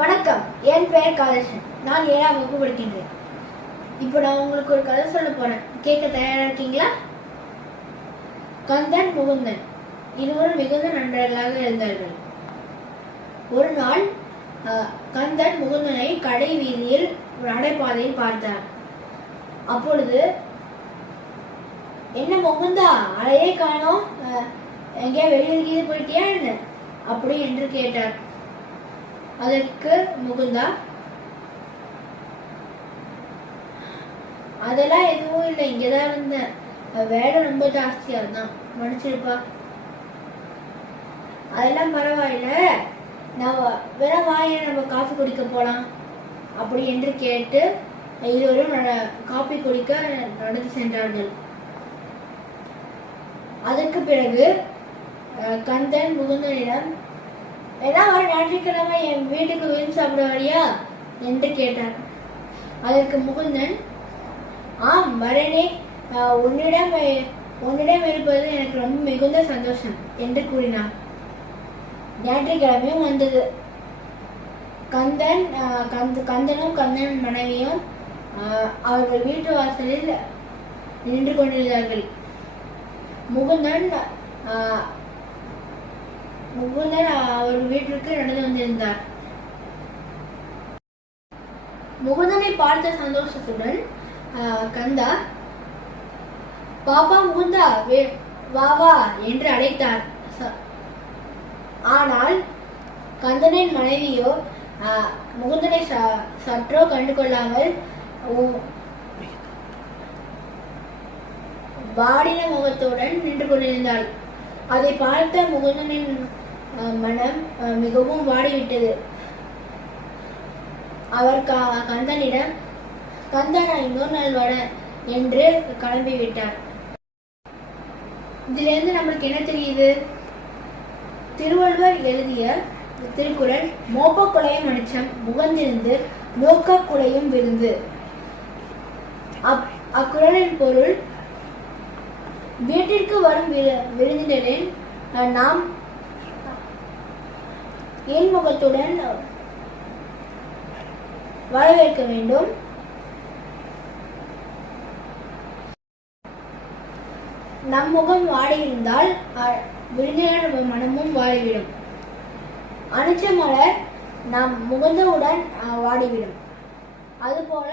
வணக்கம், என் பெயர் காதர்ஷன். நான் 7ஆம் வகுப்பு படிக்கின்றேன். இப்போ நான் உங்களுக்கு ஒரு கதை சொல்ல போறேன். கேட்க தயாரா இருக்கீங்களா? கந்தன், முகுந்தன் இருவரும் மிகுந்த நண்பர்களாக இருந்தார்கள். ஒரு நாள் கந்தன் முகுந்தனை கடை வீதியில் நடைபாதையில் பார்த்தார். அப்பொழுது, என்ன முகுந்தா, அலையே காணோம், எங்கேயா வெளியே போயிட்டியா என்ன அப்படி என்று கேட்டார். அதற்கு முகுந்தா, அதெல்லாம் எதுவும் இல்லை, இங்கதான் இருந்தேன், வேலை ரொம்ப ஜாஸ்தியா இருந்தான், மன்னிச்சிருப்பா. அதெல்லாம் பரவாயில்ல, நான் வேற வாய நம்ம காஃபி குடிக்க போலாம் அப்படி என்று கேட்டு இருவரும் காஃபி குடிக்க நடந்து சென்றார்கள். அதற்கு பிறகு கந்தன் முகுந்தனிடம், ஏன்னா ஒரு ஞாயிற்றுக்கிழமை என் வீட்டுக்கு விருந்து சாப்பிட வரியா என்று கேட்டார். அதற்கு முகுந்தன், ஆம் வரேனே, உன்னிடம் இருப்பது எனக்கு ரொம்ப மிகுந்த சந்தோஷம் என்று கூறினார். ஞாயிற்றுக்கிழமையும் வந்தது. கந்தனும் கந்தன் மனைவியும் அவர்கள் வீட்டு வாசலில் நின்று கொண்டிருந்தார்கள். முகுந்தன் அவர் வீட்டிற்கு நடந்து வந்திருந்தார். முகுந்தனை பார்த்த சந்தோஷத்துடன் கந்தா, பாப்பா முகுந்தா, வா வா என்று அழைத்தார். ஆனால் கந்தனின் மனைவியோ முகுந்தனை சற்றோ கண்டு கொள்ளாமல் வாடின முகத்துடன் நின்று கொண்டிருந்தாள். அதை பார்த்த முகுந்தனின் மனம் மிகவும் வாடிவிட்டது. அவர் கந்தனிடம், கந்தனா இன்னொரு நாள் வர என்று கிளம்பிவிட்டார். இதிலிருந்து நம்மளுக்கு என்ன தெரியுது? திருவள்ளுவர் எழுதிய திருக்குறள், மோப்ப குலையும் மனுஷம் முகந்திருந்து நோக்க குலையும் விருந்து. அக்குறளின் பொருள், வீட்டிற்கு வரும் விருந்தினரின் நாம் இன்முகத்துடன் வரவேற்க வேண்டும். நம் முகம் வாடியிருந்தால் விருந்தினர் மனமும் வாடிவிடும். அனிச்ச மலர் நம் முகந்தவுடன் வாடிவிடும். அதுபோல